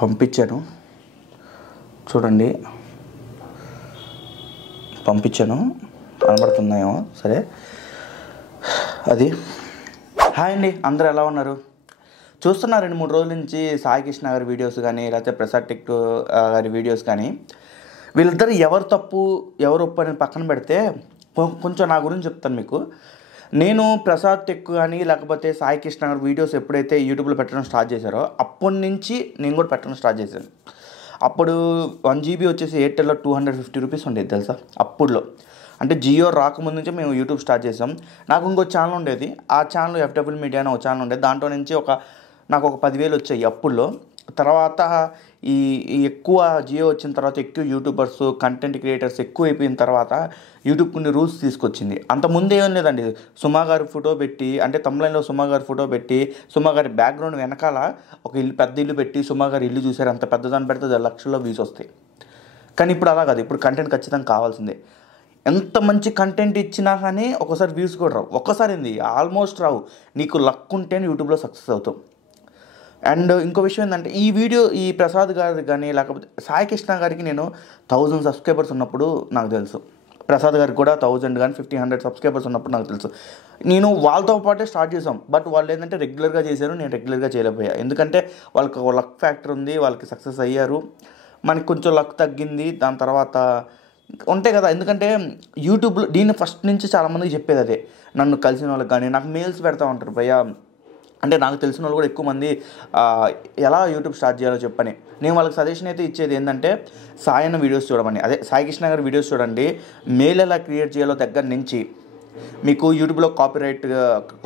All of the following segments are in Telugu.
పంపించాను చూడండి, పంపించాను కనబడుతున్నాయేమో. సరే, అది హాయ్ అండి, అందరూ ఎలా ఉన్నారు? చూస్తున్నారు 2-3 రోజుల నుంచి సాయి కృష్ణ గారి వీడియోస్ కానీ లేకపోతే ప్రసాద్ టెక్ గారి వీడియోస్ కానీ. వీళ్ళిద్దరు ఎవరు తప్పు ఎవరు ఒప్పు అని పక్కన పెడితే కొంచెం నా గురించి చెప్తాను మీకు. నేను ప్రసాద్ టెక్ కానీ లేకపోతే సాయి కృష్ణ గారి వీడియోస్ ఎప్పుడైతే యూట్యూబ్లో పెట్టడం స్టార్ట్ చేశారో అప్పటి నుంచి నేను కూడా పెట్టడం స్టార్ట్ చేశాను. అప్పుడు 1 GB వచ్చేసి ఎయిర్టెల్లో 250 రూపీస్ ఉండేది తెలుసా అప్పుడులో. అంటే జియో రాకముందు నుంచే మేము యూట్యూబ్ స్టార్ట్ చేసాం. నాకు ఇంకో ఛానల్ ఉండేది, ఆ ఛానల్ ఎఫ్డబ్ల్యూ మీడియా అని ఒక ఛానల్ ఉండేది. దాంట్లో నుంచి నాకు ఒక 10,000 వచ్చాయి అప్పుడులో. తర్వాత ఈ ఎక్కువ జియో వచ్చిన తర్వాత ఎక్కువ యూట్యూబర్స్ కంటెంట్ క్రియేటర్స్ ఎక్కువ అయిపోయిన తర్వాత యూట్యూబ్ కొన్ని రూల్స్ తీసుకొచ్చింది. అంతకుముందు ఏం లేదండి, సుమా గారి ఫోటో పెట్టి, అంటే తమ్ముళ్ళలో సుమా గారి ఫోటో పెట్టి సుమా గారి బ్యాక్గ్రౌండ్ వెనకాల ఒక ఇల్లు, పెద్ద ఇల్లు పెట్టి సుమా గారి ఇల్లు చూసారు, అంత పెద్దదాన్ని పెడితే లక్షల్లో వ్యూస్ వస్తాయి. కానీ ఇప్పుడు అలా కాదు, ఇప్పుడు కంటెంట్ ఖచ్చితంగా కావాల్సిందే. ఎంత మంచి కంటెంట్ ఇచ్చినా కానీ ఒకసారి వ్యూస్ కూడా రావు, ఒక్కసారి ఏంది ఆల్మోస్ట్ రావు. నీకు లక్ ఉంటేనే యూట్యూబ్లో సక్సెస్ అవుతావు. అండ్ ఇంకో విషయం ఏంటంటే ఈ ప్రసాద్ గారికి కానీ లేకపోతే సాయి కృష్ణ గారికి నేను 1000 సబ్స్క్రైబర్స్ ఉన్నప్పుడు నాకు తెలుసు, ప్రసాద్ గారికి కూడా 1000 కానీ 50-100 సబ్స్క్రైబర్స్ ఉన్నప్పుడు నాకు తెలుసు. నేను వాళ్ళతో పాటే స్టార్ట్ చేసాం. బట్ వాళ్ళు ఏంటంటే రెగ్యులర్గా చేశారు, నేను రెగ్యులర్గా చేయలేకపోయా. ఎందుకంటే వాళ్ళకి ఒక లక్ ఫ్యాక్టర్ ఉంది, వాళ్ళకి సక్సెస్ అయ్యారు. మనకి కొంచెం లక్ తగ్గింది. దాని తర్వాత ఉంటాయి కదా, ఎందుకంటే యూట్యూబ్లో దీన్ని ఫస్ట్ నుంచి చాలామందికి చెప్పేది అదే. నన్ను కలిసిన వాళ్ళకి కానీ నాకు మెయిల్స్ పెడతా ఉంటారు, భయ్యా అంటే నాకు తెలిసిన వాళ్ళు కూడా ఎక్కువ మంది ఎలా యూట్యూబ్ స్టార్ట్ చేయాలో చెప్పని. నేను వాళ్ళకి సజెషన్ అయితే ఇచ్చేది ఏంటంటే సాయన్న వీడియోస్ చూడమని. అదే సాయి కృష్ణ గారి వీడియోస్ చూడండి, మెయిల్ ఎలా క్రియేట్ చేయాలో దగ్గర నుంచి మీకు యూట్యూబ్లో కాపీరైట్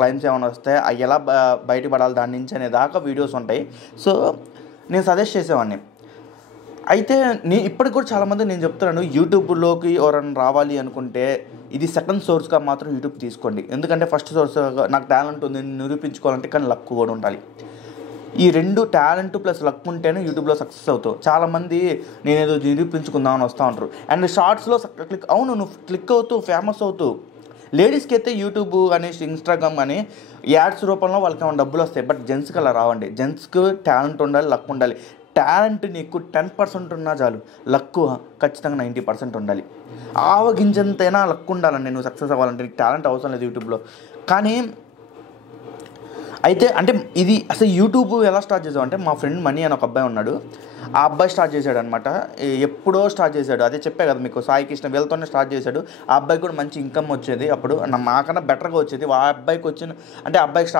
క్లైమ్స్ ఏమైనా వస్తే అవి ఎలా బయటపడాలి దాని నుంచి అనే దాకా వీడియోస్ ఉంటాయి. సో నేను సజెస్ట్ చేసేవాడిని. అయితే ఇప్పటికి కూడా చాలామంది నేను చెప్తున్నాను, యూట్యూబ్లోకి ఎవరైనా రావాలి అనుకుంటే ఇది సెకండ్ సోర్స్గా మాత్రం యూట్యూబ్ తీసుకోండి. ఎందుకంటే ఫస్ట్ సోర్స్ నాకు టాలెంట్ ఉంది నిరూపించుకోవాలంటే కానీ లక్ కూడా ఉండాలి. ఈ రెండు టాలెంట్ ప్లస్ లక్ ఉంటేనే యూట్యూబ్లో సక్సెస్ అవుతావు. చాలామంది నేనేదో నిరూపించుకుందామని వస్తూ ఉంటారు. అండ్ షార్ట్స్లో నువ్వు క్లిక్ అవుతూ ఫేమస్ అవుతూ. లేడీస్కి అయితే యూట్యూబ్ అని ఇన్స్టాగ్రామ్ అని యాడ్స్ రూపంలో వాళ్ళకి ఏమైనా డబ్బులు వస్తాయి. బట్ జెంట్స్కి అలా రావండి. జెంట్స్కి టాలెంట్ ఉండాలి, లక్ ఉండాలి. టాలెంట్ నీకు 10% ఉన్నా చాలు, లక్ ఖచ్చితంగా 90% ఉండాలి. ఆవగింజంతైనా లక్ ఉండాలండి నువ్వు సక్సెస్ అవ్వాలంటే. నీకు టాలెంట్ అవసరం లేదు యూట్యూబ్లో. కానీ అయితే అంటే ఇది అసలు యూట్యూబ్ ఎలా స్టార్ట్ చేసావు అంటే, మా ఫ్రెండ్ మనీ అని ఒక అబ్బాయి ఉన్నాడు, ఆ అబ్బాయి స్టార్ట్ చేశాడు అనమాట. ఎప్పుడో స్టార్ట్ చేశాడు, అదే చెప్పే కదా మీకు, సాయి కృష్ణ వీళ్ళతోనే స్టార్ట్ చేశాడు. ఆ అబ్బాయికి కూడా మంచి ఇన్కమ్ వచ్చేది, అప్పుడు మాకన్నా బెటర్గా వచ్చేది. ఆ అబ్బాయికి వచ్చిన అంటే అబ్బాయికి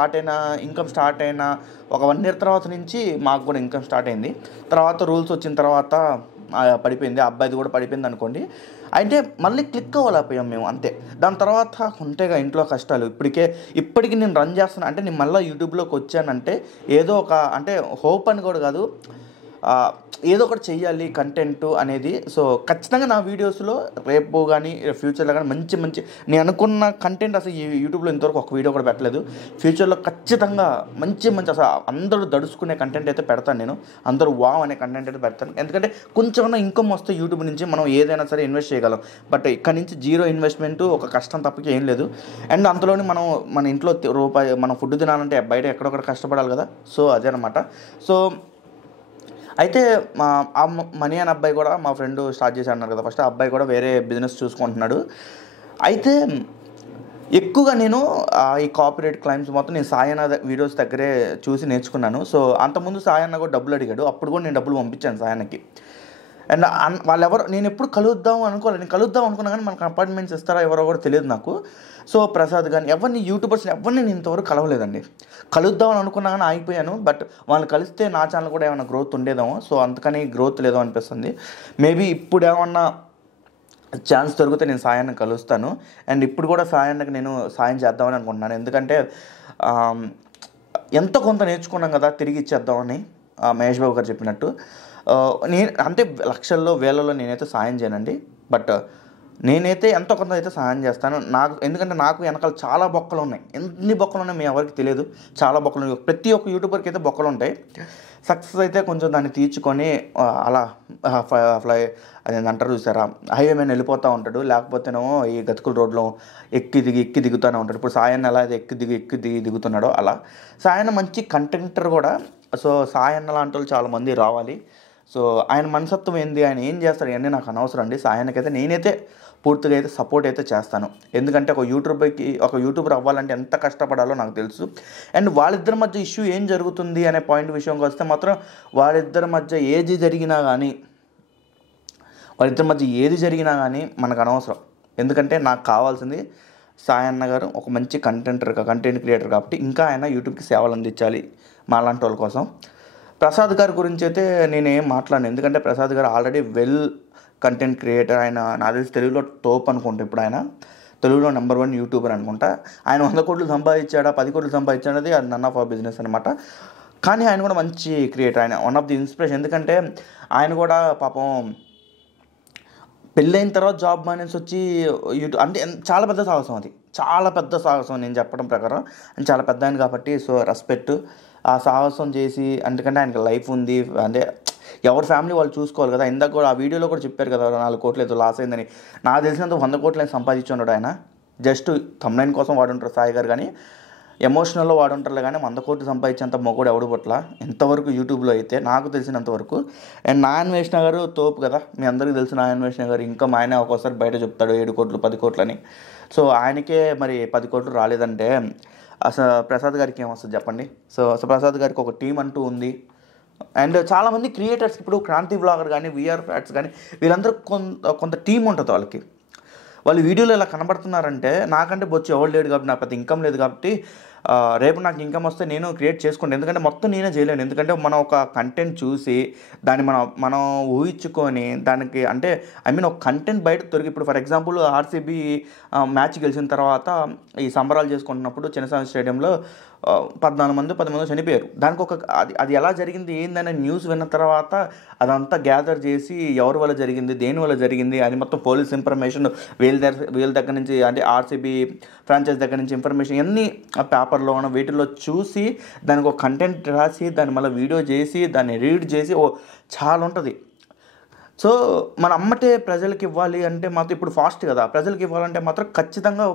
ఇన్కమ్ స్టార్ట్ అయిన ఒక 1 year తర్వాత నుంచి మాకు కూడా ఇన్కమ్ స్టార్ట్ అయింది. తర్వాత రూల్స్ వచ్చిన తర్వాత పడిపోయింది, ఆ అబ్బాయిది కూడా పడిపోయింది అనుకోండి. అంటే మళ్ళీ క్లిక్ అవ్వలేకపోయాం మేము, అంతే. దాని తర్వాత ఉంటేగా ఇంట్లో కష్టాలు. ఇప్పటికీ నేను రన్ చేస్తాను అంటే, నేను మళ్ళీ యూట్యూబ్లోకి వచ్చానంటే ఏదో ఒక అంటే హోప్ అని కూడా కాదు, ఏదో ఒకటి చెయ్యాలి కంటెంట్ అనేది. సో ఖచ్చితంగా నా వీడియోస్లో రేపు కానీ ఫ్యూచర్లో కానీ మంచి నేను అనుకున్న కంటెంట్ అసలు ఈ యూట్యూబ్లో ఇంతవరకు ఒక వీడియో కూడా పెట్టలేదు. ఫ్యూచర్లో ఖచ్చితంగా మంచి అసలు అందరూ దడుచుకునే కంటెంట్ అయితే పెడతాను నేను. అందరూ వావ్ అనే కంటెంట్ అయితే పెడతాను. ఎందుకంటే కొంచెం ఇన్కమ్ వస్తే యూట్యూబ్ నుంచి మనం ఏదైనా సరే ఇన్వెస్ట్ చేయగలం. బట్ ఇక్కడ నుంచి 0 ఇన్వెస్ట్మెంట్, ఒక కష్టం తప్పకి ఏం లేదు. అండ్ అంతలోని మన ఇంట్లో రూపాయి మనం ఫుడ్ తినాలంటే బయట ఎక్కడొక్కడ కష్టపడాలి కదా. సో అదే అనమాట. సో అయితే ఆ మనీ అనే అబ్బాయి కూడా మా ఫ్రెండ్ స్టార్ట్ చేసి అన్నారు కదా ఫస్ట్, ఆ అబ్బాయి కూడా వేరే బిజినెస్ చూసుకుంటున్నాడు. అయితే ఎక్కువగా నేను ఈ కాపీరైట్ క్లైమ్స్ మొత్తం నేను సాయన్న వీడియోస్ దగ్గరే చూసి నేర్చుకున్నాను. సో అంతకుముందు సాయన్న కూడా డబ్బులు అడిగాడు, అప్పుడు కూడా నేను డబ్బులు పంపించాను సాయన్నకి. అండ్ వాళ్ళెవరు నేను ఎప్పుడు కలుద్దాం అనుకున్నా కానీ మనకు అపాయింట్మెంట్స్ ఇస్తారా ఎవరో కూడా తెలియదు నాకు. సో ప్రసాద్ కానీ యూట్యూబర్స్ని ఎవరిని నేను ఇంతవరకు కలవలేదండి. కలుద్దామని అనుకున్నా కానీ ఆగిపోయాను. బట్ వాళ్ళని కలిస్తే నా ఛానల్ కూడా ఏమైనా గ్రోత్ ఉండేదేమో. సో అందుకని గ్రోత్ లేదో అనిపిస్తుంది. మేబీ ఇప్పుడు ఏమన్నా ఛాన్స్ దొరికితే నేను సాయాన్ని కలుస్తాను. అండ్ ఇప్పుడు కూడా సాయానికి నేను సాయం చేద్దామని అనుకుంటున్నాను. ఎందుకంటే ఎంతో కొంత నేర్చుకున్నాం కదా, తిరిగి ఇచ్చేద్దామని మహేష్ బాబు గారు చెప్పినట్టు. నేను అంటే లక్షల్లో వేలలో నేనైతే సాయం చేయనండి. బట్ నేనైతే ఎంతో కొంత అయితే సహాయం చేస్తాను. ఎందుకంటే నాకు వెనకాల చాలా బొక్కలు ఉన్నాయి. ఎన్ని బొక్కలు ఉన్నాయి మీ ఎవరికి తెలియదు, చాలా బొక్కలు ఉన్నాయి. ప్రతి ఒక్క యూట్యూబర్కి అయితే బొక్కలు ఉంటాయి. సక్సెస్ అయితే కొంచెం దాన్ని తీర్చుకొని అలా అది అంటారు చూసారా, హైవే మీద వెళ్ళిపోతూ ఉంటాడు. లేకపోతేనేమో ఈ గతుకుల రోడ్లో ఎక్కి దిగుతూనే ఉంటాడు. ఇప్పుడు సాయన్న ఎలా అయితే ఎక్కి దిగి దిగుతున్నాడో అలా సాయన్న మంచి కంటెంటర్ కూడా. సో సాయి అన్న లాంటి వాళ్ళు చాలామంది రావాలి. సో ఆయన మనస్తత్వం ఏంది, ఆయన ఏం చేస్తారు ఇవన్నీ నాకు అనవసరం అండి. సాయి అన్నకైతే నేనైతే పూర్తిగా అయితే సపోర్ట్ అయితే చేస్తాను. ఎందుకంటే ఒక యూట్యూబర్ అవ్వాలంటే ఎంత కష్టపడాలో నాకు తెలుసు. అండ్ వాళ్ళిద్దరి మధ్య ఇష్యూ ఏం జరుగుతుంది అనే పాయింట్ విషయంకి వస్తే మాత్రం వాళ్ళిద్దరి మధ్య ఏది జరిగినా కానీ మనకు అనవసరం. ఎందుకంటే నాకు కావాల్సింది సాయి అన్న గారు ఒక మంచి కంటెంట్ క్రియేటర్ కాబట్టి ఇంకా ఆయన యూట్యూబ్కి సేవలు అందించాలి మాలాంటి వాళ్ళ కోసం. ప్రసాద్ గారి గురించి అయితే నేనేం మాట్లాడను, ఎందుకంటే ప్రసాద్ గారు ఆల్రెడీ వెల్ కంటెంట్ క్రియేటర్. ఆయన నాకు తెలిసి తెలుగులో టోప్ అనుకుంటా. ఇప్పుడు ఆయన తెలుగులో నెంబర్ 1 యూట్యూబర్ అనుకుంటా. ఆయన 100 కోట్లు సంపాదించాడా 10 కోట్లు సంపాదించాడది అది నన్ ఆఫ్ అవర్ బిజినెస్ అనమాట. కానీ ఆయన కూడా మంచి క్రియేటర్, ఆయన వన్ ఆఫ్ ది ఇన్స్పిరేషన్. ఎందుకంటే ఆయన కూడా పాపం పెళ్ళైన తర్వాత జాబ్ మానేసి వచ్చి యూట్యూబ్ అంటే చాలా పెద్ద సాహసం, అది చాలా పెద్ద సాహసం నేను చెప్పడం ప్రకారం. అని చాలా పెద్ద ఆయన కాబట్టి సో రెస్పెక్ట్. ఆ సాహసం చేసి, ఎందుకంటే ఆయనకి లైఫ్ ఉంది, అంటే ఎవరి ఫ్యామిలీ వాళ్ళు చూసుకోవాలి కదా. ఇందాక కూడా ఆ వీడియోలో కూడా చెప్పారు కదా 4 కోట్లు ఏదో లాస్ అయిందని. నాకు తెలిసినంత 100 కోట్లు సంపాదించున్నాడు ఆయన. జస్ట్ తమ్నైన్ కోసం వాడుంటారు సాయి గారు, కానీ ఎమోషనల్లో వాడుంటారు. కానీ 100 కోట్లు సంపాదించేంత మొగుడు ఎవడు పట్ల ఎంతవరకు యూట్యూబ్లో అయితే నాకు తెలిసినంతవరకు. అండ్ నా అన్వేషణ గారు తోపు కదా, మీ అందరికీ తెలిసిన నా అన్వేషణ గారు. ఇంకా ఆయన ఒక్కోసారి బయట చెప్తాడు 7 కోట్లు 10 కోట్లు అని. సో ఆయనకే మరి 10 కోట్లు రాలేదంటే అసలు ప్రసాద్ గారికి ఏమొస్తుంది చెప్పండి. సో ప్రసాద్ గారికి ఒక టీం అంటూ ఉంది. అండ్ చాలామంది క్రియేటర్స్, ఇప్పుడు క్రాంతి వ్లాగర్ కానీ విఆర్ ఫ్యాట్స్ కానీ వీళ్ళందరూ కొంత టీం ఉంటుంది వాళ్ళకి. వాళ్ళు వీడియోలో ఇలా కనబడుతున్నారంటే నాకంటే బొచ్చు ఎవరు లేడు కాబట్టి, నాకు పెద్ద ఇన్కమ్ లేదు కాబట్టి రేపు నాకు ఇన్కమ్ వస్తే నేను క్రియేట్ చేసుకుంటాను. ఎందుకంటే మొత్తం నేనే చేయలేను. ఎందుకంటే మనం ఒక కంటెంట్ చూసి దాన్ని మనం ఊహించుకొని దానికి అంటే ఒక కంటెంట్ బయట దొరికి, ఇప్పుడు ఫర్ ఎగ్జాంపుల్ ఆర్సీబీ మ్యాచ్ గెలిచిన తర్వాత ఈ సంబరాలు చేసుకుంటున్నప్పుడు చిన్నస్వామి స్టేడియంలో 14 మంది 10 మంది చనిపోయారు. దానికి ఒక అది ఎలా జరిగింది ఏందనే న్యూస్ విన్న తర్వాత అదంతా గ్యాదర్ చేసి ఎవరి వల్ల జరిగింది, దేని వల్ల జరిగింది అని మొత్తం పోలీస్ ఇన్ఫర్మేషన్ వీళ్ళ దగ్గర నుంచి, అంటే ఆర్సీబీ ఫ్రాంచైజ్ దగ్గర నుంచి ఇన్ఫర్మేషన్ అన్నీ ఆ పేపర్లో వీటిల్లో చూసి దానికి ఒక కంటెంట్ రాసి దాన్ని మళ్ళీ వీడియో చేసి దాన్ని రీడ్ చేసి చాలా ఉంటుంది. సో మన అమ్మటే ప్రజలకు ఇవ్వాలి అంటే మాత్రం ఇప్పుడు ఫాస్ట్ కదా, ప్రజలకు ఇవ్వాలంటే మాత్రం ఖచ్చితంగా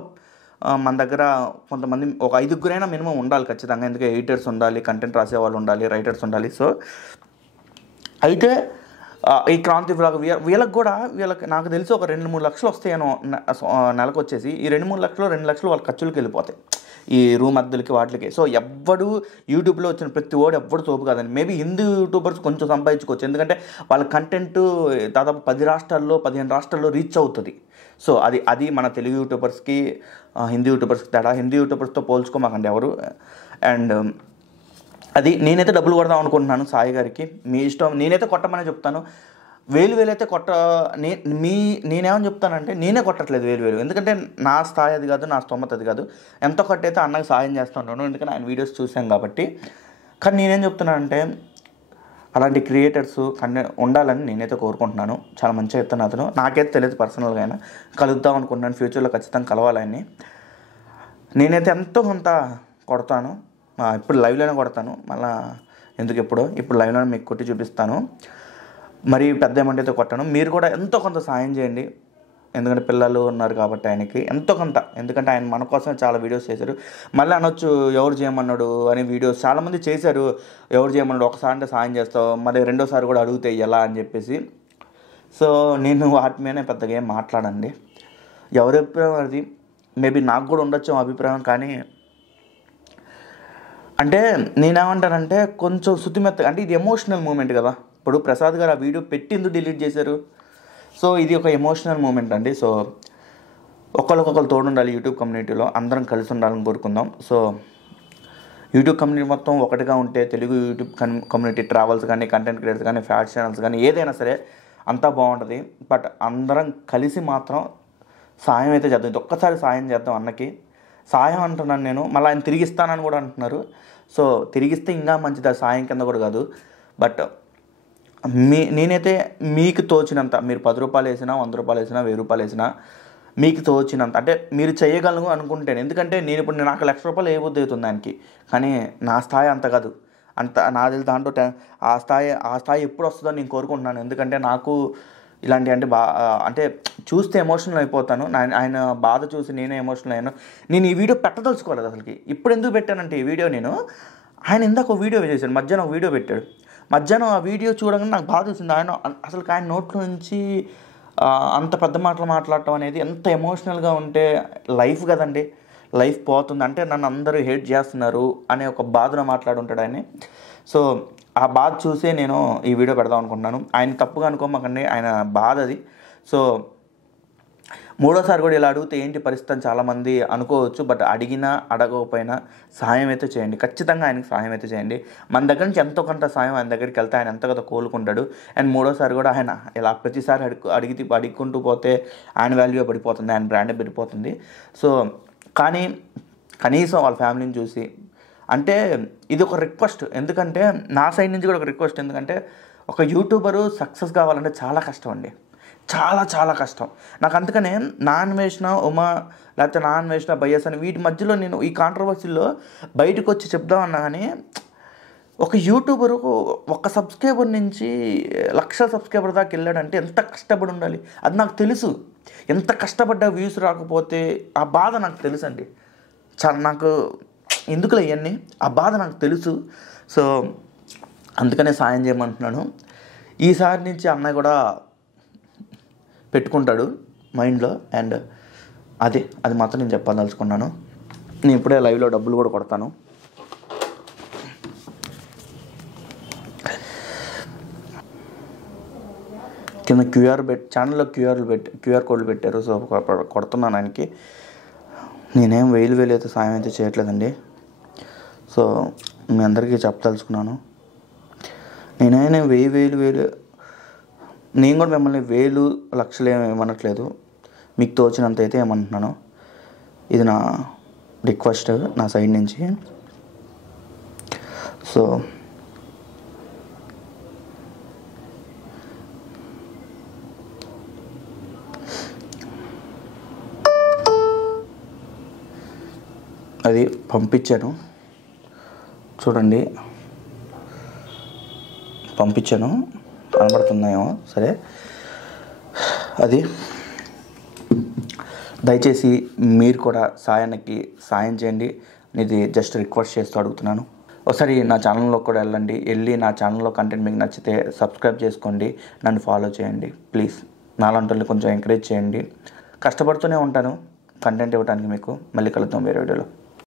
మన దగ్గర కొంతమంది ఒక 5గురైనా మినిమం ఉండాలి ఖచ్చితంగా. ఎందుకంటే ఎడిటర్స్ ఉండాలి, కంటెంట్ రాసేవాళ్ళు ఉండాలి, రైటర్స్ ఉండాలి. సో అయితే ఈ క్రాంతి వ్లాగ్ వీళ్ళకి కూడా నాకు తెలిసి ఒక 2-3 లక్షలు వస్తాయనో నెలకు వచ్చేసి. ఈ 2-3 లక్షలు 2 లక్షలు వాళ్ళ ఖర్చులకు వెళ్ళిపోతాయి ఈ రూమ్ అద్దెలకి వాటికి. సో ఎవ్వడు యూట్యూబ్లో వచ్చిన ప్రతి ఓడు ఎవ్వడు తోపు కాదండి. మేబీ హిందీ యూట్యూబర్స్ కొంచెం సంపాదించుకోవచ్చు, ఎందుకంటే వాళ్ళ కంటెంట్ దాదాపు 10 రాష్ట్రాల్లో 15 రాష్ట్రాల్లో రీచ్ అవుతుంది. సో అది మన తెలుగు యూట్యూబర్స్కి హిందీ యూట్యూబర్స్కి తేడా. హిందీ యూట్యూబర్స్తో పోల్చుకోమాకండి ఎవరు. అండ్ అది నేనైతే డబ్బులు కొడదాం అనుకుంటున్నాను సాయి గారికి. మీ ఇష్టం, నేనైతే కొట్టమనే చెప్తాను. వేలు అయితే నేనేమని చెప్తానంటే నేనే కొట్టట్లేదు వేలు, ఎందుకంటే నా స్థాయి అది కాదు, నా స్తోమత అది కాదు. ఎంతో కొట్టయితే అన్నకు సాయం చేస్తున్నాను, ఎందుకంటే ఆయన వీడియోస్ చూసాం కాబట్టి. కానీ నేనేం చెప్తున్నానంటే అలాంటి క్రియేటర్స్ ఉండాలని నేనైతే కోరుకుంటున్నాను. చాలా మంచిగా చెప్తాను అతను, నాకైతే తెలియదు పర్సనల్గా అయినా కలుద్దాం అనుకుంటున్నాను. ఫ్యూచర్లో ఖచ్చితంగా కలవాలని నేనైతే ఎంతో కొంత కొడతాను. ఇప్పుడు లైవ్లోనే కొడతాను, మళ్ళీ ఎందుకు ఇప్పుడు లైవ్లోనే మీకు కొట్టి చూపిస్తాను. మరి పెద్ద అమౌంట్ అయితే కొట్టాను. మీరు కూడా ఎంతో కొంత సాయం చేయండి, ఎందుకంటే పిల్లలు ఉన్నారు కాబట్టి ఆయనకి ఎంతో కొంత. ఎందుకంటే ఆయన మన కోసం చాలా వీడియోస్ చేశారు. మళ్ళీ అనొచ్చు ఎవరు చేయమన్నాడు అని, వీడియోస్ చాలామంది చేశారు. ఎవరు చేయమన్నాడు, ఒకసారి అంటే సాయం చేస్తావు, మళ్ళీ రెండోసారి కూడా అడిగితే ఎలా అని చెప్పేసి. సో నేను వాటి మీదనే పెద్దగా ఏం మాట్లాడండి. ఎవరి అభిప్రాయం అది, మేబీ నాకు కూడా ఉండొచ్చు అభిప్రాయం. కానీ అంటే నేనేమంటానంటే కొంచెం శుతిమెత్తగా, అంటే ఇది ఎమోషనల్ మూమెంట్ కదా. ఇప్పుడు ప్రసాద్ గారు ఆ వీడియో పెట్టింది డిలీట్ చేశారు. సో ఇది ఒక ఎమోషనల్ మూమెంట్ అండి. సో ఒకరికొకరు తోడు ఉండాలి యూట్యూబ్ కమ్యూనిటీలో, అందరం కలిసి ఉండాలని కోరుకుందాం. సో యూట్యూబ్ కమ్యూనిటీ మొత్తం ఒకటిగా ఉంటే తెలుగు యూట్యూబ్ కమ్యూనిటీ, ట్రావెల్స్ కానీ, కంటెంట్ క్రియేటర్స్ కానీ, ఫ్యాట్ ఛానల్స్ కానీ, ఏదైనా సరే అంతా బాగుంటుంది. బట్ అందరం కలిసి మాత్రం సాయం అయితే చేద్దాం. ఇది ఒక్కసారి సాయం చేద్దాం అన్నకి. సాయం అంటున్నాను నేను, మళ్ళీ ఆయన తిరిగిస్తానని కూడా అంటున్నారు. సో తిరిగిస్తే ఇంకా మంచిది, ఆ సాయం కింద కూడా కాదు. బట్ నేనైతే మీకు తోచినంత, మీరు 10 రూపాయలు వేసినా 100 రూపాయలు వేసినా 1000 రూపాయలు వేసినా మీకు తోచినంత, అంటే మీరు చేయగలను అనుకుంటేనే. ఎందుకంటే నేను ఇప్పుడు నాకు 1,00,000 రూపాయలు ఏ బుద్ధి అవుతుంది దానికి, కానీ నా స్థాయి అంత కాదు. అంత నా తెలిసి దాంట్లో ఆ స్థాయి ఎప్పుడు వస్తుందో నేను కోరుకుంటున్నాను. ఎందుకంటే నాకు ఇలాంటి అంటే చూస్తే ఎమోషనల్ అయిపోతాను. ఆయన బాధ చూసి నేనే ఎమోషనల్ అయ్యాను. నేను ఈ వీడియో పెట్టదలుచుకోలేదు అసలుకి. ఇప్పుడు ఎందుకు పెట్టానంటే ఈ వీడియో నేను ఆయన ఇందాక ఒక వీడియో చేశాడు, మధ్యాహ్నం ఒక వీడియో పెట్టాడు. మధ్యాహ్నం ఆ వీడియో చూడగానే నాకు బాధ వచ్చింది. అసలు ఆయన నోట్లో నుంచి అంత పెద్ద మాటలు మాట్లాడటం అనేది ఎంత ఎమోషనల్గా ఉంటే లైఫ్ కదండి, లైఫ్ పోతుంది అంటే నన్ను అందరూ హేట్ చేస్తున్నారు అనే ఒక బాధలో మాట్లాడుంటాడు ఆయన. సో ఆ బాధ చూసే నేను ఈ వీడియో పెడదాం అనుకుంటున్నాను. ఆయన తప్పుగా అనుకోమాకండి, ఆయన బాధ అది. సో మూడోసారి కూడా ఇలా అడిగితే ఏంటి పరిస్థితి అని చాలామంది అనుకోవచ్చు. బట్ అడిగినా అడగకపోయినా సహాయం అయితే చేయండి, ఖచ్చితంగా ఆయనకి సహాయం అయితే చేయండి. మన దగ్గర నుంచి ఎంతో కొంత సహాయం ఆయన దగ్గరికి వెళ్తే ఆయన ఎంతగా కోలుకుంటాడు. అండ్ మూడోసారి కూడా ఆయన ఇలా ప్రతిసారి అడుక్కుంటూ పోతే ఆయన వాల్యూ పడిపోతుంది, ఆయన బ్రాండ్ పెరిగిపోతుంది. సో కానీ కనీసం వాళ్ళ ఫ్యామిలీని చూసి అంటే ఇది ఒక రిక్వెస్ట్, ఎందుకంటే నా సైడ్ నుంచి కూడా ఒక రిక్వెస్ట్. ఎందుకంటే ఒక యూట్యూబరు సక్సెస్ కావాలంటే చాలా కష్టం అండి, చాలా చాలా కష్టం. నాకు అందుకనే నా అన్వేషణ ఉమా లేకపోతే నా అన్వేషణ బయ్యస్ అని వీటి మధ్యలో నేను ఈ కాంట్రవర్సీలో బయటకు వచ్చి చెప్దామన్నా కానీ ఒక యూట్యూబరు ఒక సబ్స్క్రైబర్ నుంచి 1,00,000 సబ్స్క్రైబర్ దాకా వెళ్ళాడంటే ఎంత కష్టపడి ఉండాలి, అది నాకు తెలుసు. ఎంత కష్టపడ్డా వ్యూస్ రాకపోతే ఆ బాధ నాకు తెలుసు అండి. చాలా నాకు ఎందుకులే ఇవన్నీ, ఆ బాధ నాకు తెలుసు. సో అందుకనే సాయం చేయమంటున్నాను. ఈసారి నుంచి అన్నయ్య కూడా పెట్టుకుంటాడు మైండ్లో. అండ్ అది మాత్రం నేను చెప్పదలుచుకున్నాను. నేను ఇప్పుడే లైవ్లో డబ్బులు కూడా కొడతాను. కింద ఛానల్లో క్యూఆర్ కోడ్లు పెట్టారు. సో కొడుతున్నాను ఆయనకి. నేనేం వేలు అయితే సాయం అయితే చేయట్లేదండి. సో మీ అందరికీ చెప్పదలుచుకున్నాను. నేనైనా వేలు నేను కూడా మిమ్మల్ని 1,000 లక్షలు ఏమనట్లేదు, మీకు తోచినంత అయితే ఏమంటున్నాను. ఇది నా రిక్వెస్ట్ నా సైడ్ నుంచి. సో అది పంపించాను చూడండి, పంపించాను, కనబడుతున్నాయేమో. సరే, అది దయచేసి మీరు కూడా సాయం చేయండి. ఇది జస్ట్ రిక్వెస్ట్ చేస్తూ అడుగుతున్నాను. ఒకసారి నా ఛానల్లో కూడా వెళ్ళి నా ఛానల్లో కంటెంట్ మీకు నచ్చితే సబ్స్క్రైబ్ చేసుకోండి, నన్ను ఫాలో చేయండి ప్లీజ్. నాలాంటి వాళ్ళని కొంచెం ఎంకరేజ్ చేయండి. కష్టపడుతూనే ఉంటాను కంటెంట్ ఇవ్వడానికి మీకు. మళ్ళీ కలుద్దాం వేరే వీడియోలో.